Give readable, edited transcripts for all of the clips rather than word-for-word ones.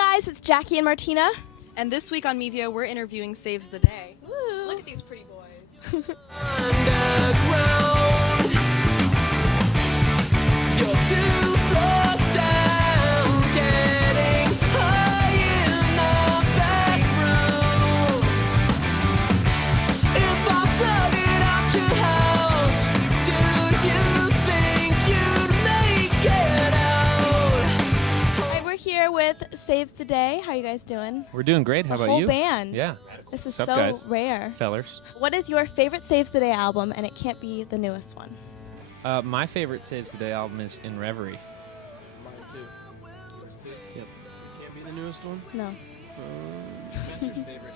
guys, it's Jackie and Martina. And this week on Mevio, we're interviewing Saves the Day. Woo. Look at these pretty boys. Underground, you're 2 floors down, getting high in the back room. If I flooded out your house, do you think you'd make it out? All right, we're here with Saves the Day. How you guys doing? We're doing great. How The about whole you? band. Yeah. This is Sup, so guys? rare. Fellers. What is your favorite Saves the Day album? And it can't be the newest one. My favorite Saves the Day album is In Reverie. Mine too. Yep. Can't be the newest one. No. Spencer's favorite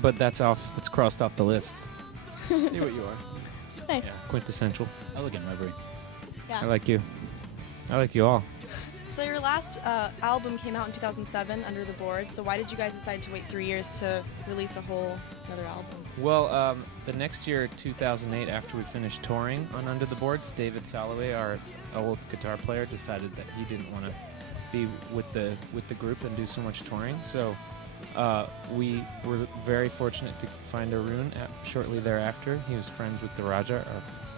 But that's off. That's crossed off the list. See what you are. Nice. Yeah. Quintessential. I look in Reverie. Yeah. I like you. I like you all. So your last album came out in 2007, Under the Board. So why did you guys decide to wait 3 years to release another album? Well, the next year, 2008, after we finished touring on Under the Boards, David Soloway, our old guitar player, decided that he didn't want to be with the group and do so much touring. So we were very fortunate to find Arun shortly thereafter. He was friends with Daraja,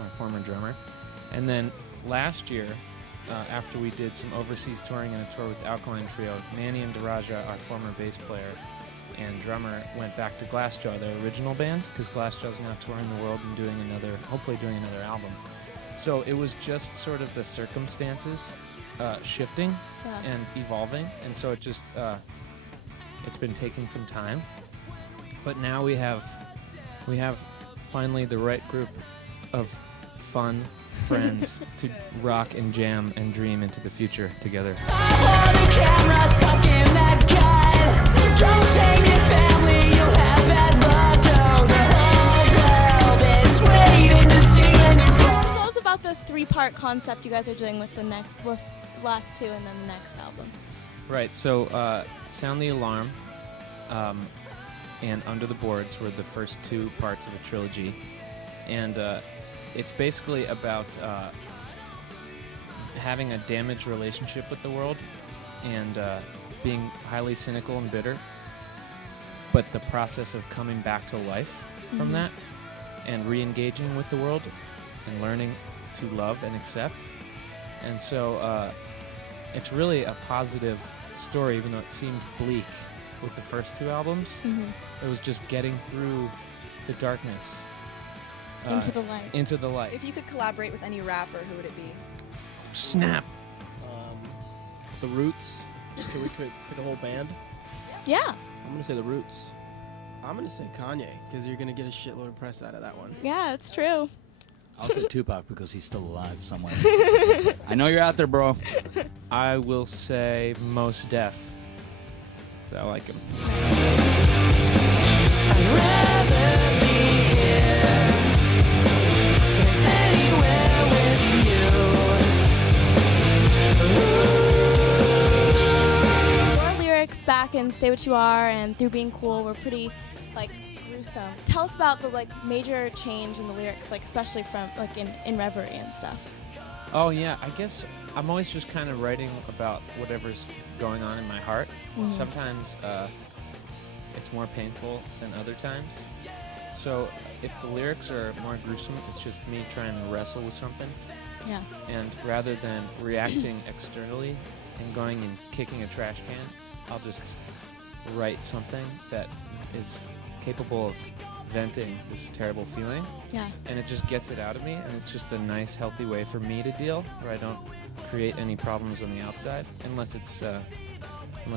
our former drummer. And then last year, after we did some overseas touring and a tour with the Alkaline Trio, Manny and Daraja, our former bass player and drummer, went back to Glassjaw, their original band, because Glassjaw's now touring the world and hopefully doing another album. So it was just sort of the circumstances shifting and evolving, and so it just it's been taking some time. But now we have finally the right group of fun friends to rock and jam and dream into the future together. Tell us about the 3-part concept you guys are doing with the last 2 and then the next album. Right, so Sound the Alarm and Under the Boards were the first 2 parts of a trilogy, and it's basically about having a damaged relationship with the world and being highly cynical and bitter, but the process of coming back to life from that and re-engaging with the world and learning to love and accept. And so it's really a positive story, even though it seemed bleak with the first 2 albums. It was just getting through the darkness. Into the light. Into the light. If you could collaborate with any rapper, who would it be? Snap. The Roots. Can we pick a whole band? Yeah. I'm gonna say the Roots. I'm gonna say Kanye, because you're gonna get a shitload of press out of that one. Yeah, it's true. I'll say Tupac because he's still alive somewhere. I know you're out there, bro. I will say Mos Def. I like him. Your lyrics back in Stay What You Are and Through Being Cool were pretty, gruesome. Tell us about the, major change in the lyrics, especially from, in Reverie and stuff. Oh, yeah. I guess I'm always just kind of writing about whatever's going on in my heart. Sometimes it's more painful than other times. So if the lyrics are more gruesome, it's just me trying to wrestle with something. Yeah. And rather than reacting externally and going and kicking a trash can, I'll just write something that is capable of venting this terrible feeling. Yeah. And it just gets it out of me, and it's just a nice, healthy way for me to deal, where I don't create any problems on the outside, unless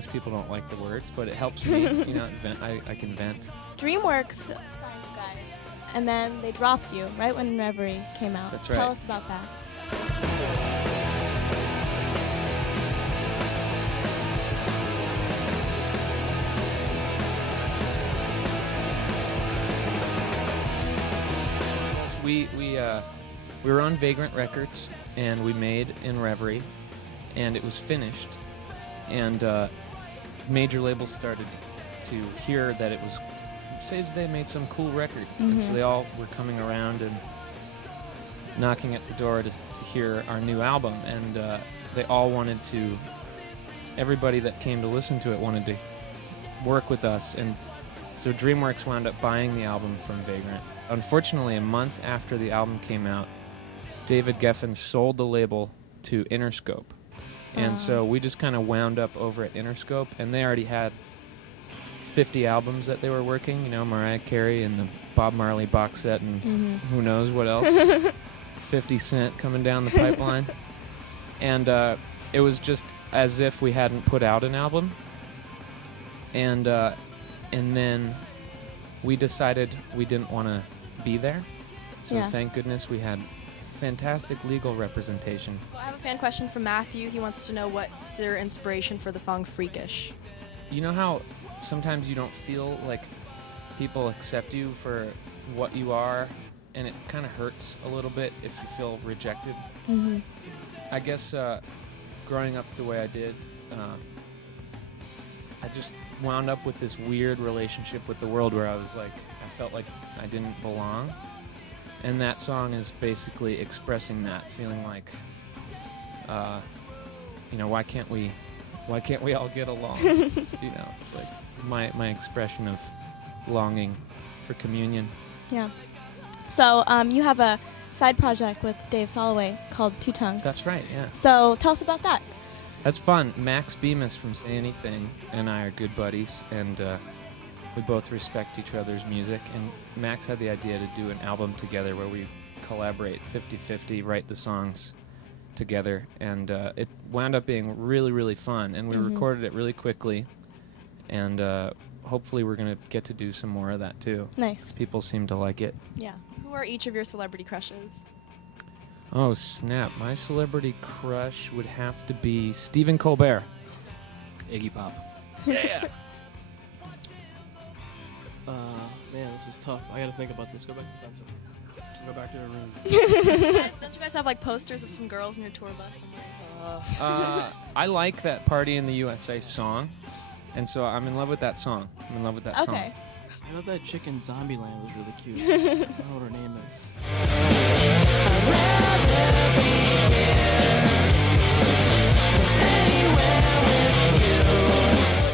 people don't like the words. But it helps me, I can vent. DreamWorks signed you guys, and then they dropped you right when Reverie came out. That's right. Tell us about that. We were on Vagrant Records, and we made In Reverie, and it was finished, and major labels started to hear that it was Saves the Day made some cool record, and so they all were coming around and knocking at the door to hear our new album, and they all wanted to everybody that came to listen to it wanted to work with us, and so DreamWorks wound up buying the album from Vagrant. Unfortunately, a month after the album came out, David Geffen sold the label to Interscope. And so we just kind of wound up over at Interscope, and they already had 50 albums that they were working, Mariah Carey and the Bob Marley box set and who knows what else. 50 Cent coming down the pipeline. And it was just as if we hadn't put out an album. And then we decided we didn't want to be there. So thank goodness we had fantastic legal representation. Well, I have a fan question from Matthew. He wants to know what's your inspiration for the song Freakish? You know how sometimes you don't feel like people accept you for what you are, and it kind of hurts a little bit if you feel rejected? Mm-hmm. I guess growing up the way I did, I just wound up with this weird relationship with the world where I felt like I didn't belong. And that song is basically expressing that, feeling like, why can't we all get along? It's like my expression of longing for communion. Yeah. So you have a side project with Dave Soloway called Two Tongues. That's right, yeah. So tell us about that. That's fun. Max Bemis from Say Anything and I are good buddies, and we both respect each other's music. And Max had the idea to do an album together where we collaborate 50-50, write the songs together, and it wound up being really, really fun. And we recorded it really quickly, and hopefully we're going to get to do some more of that too. Nice. 'Cause people seem to like it. Yeah. Who are each of your celebrity crushes? Oh, snap. My celebrity crush would have to be Stephen Colbert. Iggy Pop. Yeah. Man, this is tough. I gotta think about this. Go back to Spencer. Go back to the room. Guys, don't you guys have like posters of some girls in your tour bus somewhere? I like that Party in the USA song, and so I'm in love with that song. I'm in love with that song. Okay. I thought that chick in Zombieland was really cute. I don't know what her name is.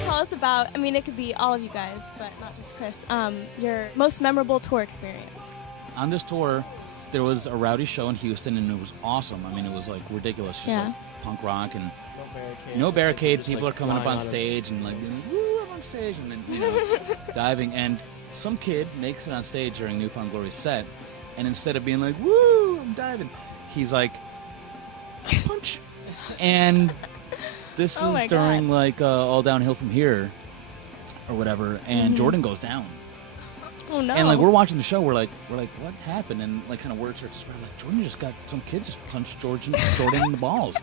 Tell us about, it could be all of you guys, but not just Chris, your most memorable tour experience. On this tour, there was a rowdy show in Houston, and it was awesome. It was like ridiculous, just like punk rock and no barricade. People are coming up on stage and like, woo, I'm on stage, and then diving. And some kid makes it on stage during New Found Glory's set, and instead of being like, woo, I'm diving, he's like, punch. And this is during like All Downhill From Here or whatever, and Jordan goes down. Oh no. And like we're watching the show, we're like, what happened? And like kind of word starts to spread, like Jordan just got, some kid just punched Jordan in the balls.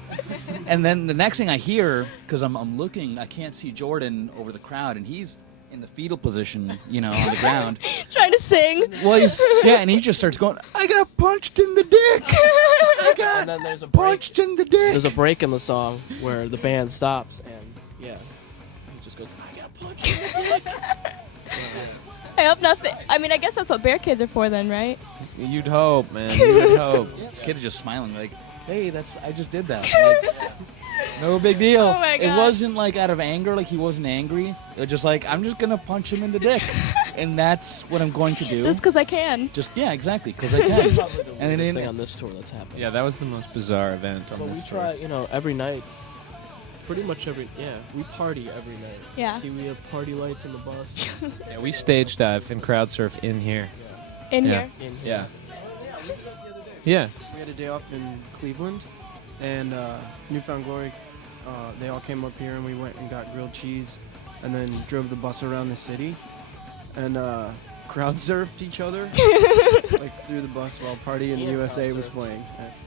And then the next thing I hear, because I'm looking, I can't see Jordan over the crowd, and he's in the fetal position, on the ground. Trying to sing. Well, and he just starts going, I got punched in the dick. I got And then there's a break. punched in the dick. There's a break in the song where the band stops, and he just goes, I got punched in the dick. I hope nothing. I guess that's what bear kids are for then, right? You'd hope, man. You'd hope. This kid is just smiling like, hey, I just did that. Like, no big deal. Oh my It God. wasn't like out of anger, like he wasn't angry. It was just like, I'm just gonna punch him in the dick, and that's what I'm going to do. Just because I can. Exactly, because I can. Probably the And weirdest then thing on this tour that's happened. Yeah, that was the most bizarre event on But we this tour. try, every night. Pretty much we party every night. Yeah. See, we have party lights in the bus. Yeah, we stage dive and crowd surf in here. In Yeah. here. In here. Yeah. Yeah. Yeah. We had a day off in Cleveland, and New Found Glory, they all came up here, and we went and got grilled cheese, and then drove the bus around the city, and crowd surfed each other, like through the bus while Party in the USA was playing.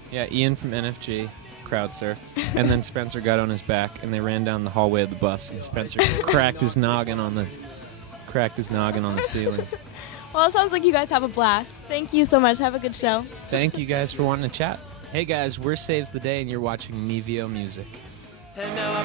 Yeah, Ian from NFG crowd surfed, and then Spencer got on his back, and they ran down the hallway of the bus, and Spencer cracked his noggin on the ceiling. Well, it sounds like you guys have a blast. Thank you so much. Have a good show. Thank you guys for wanting to chat. Hey guys, we're Saves the Day, and you're watching Mevio Music. And now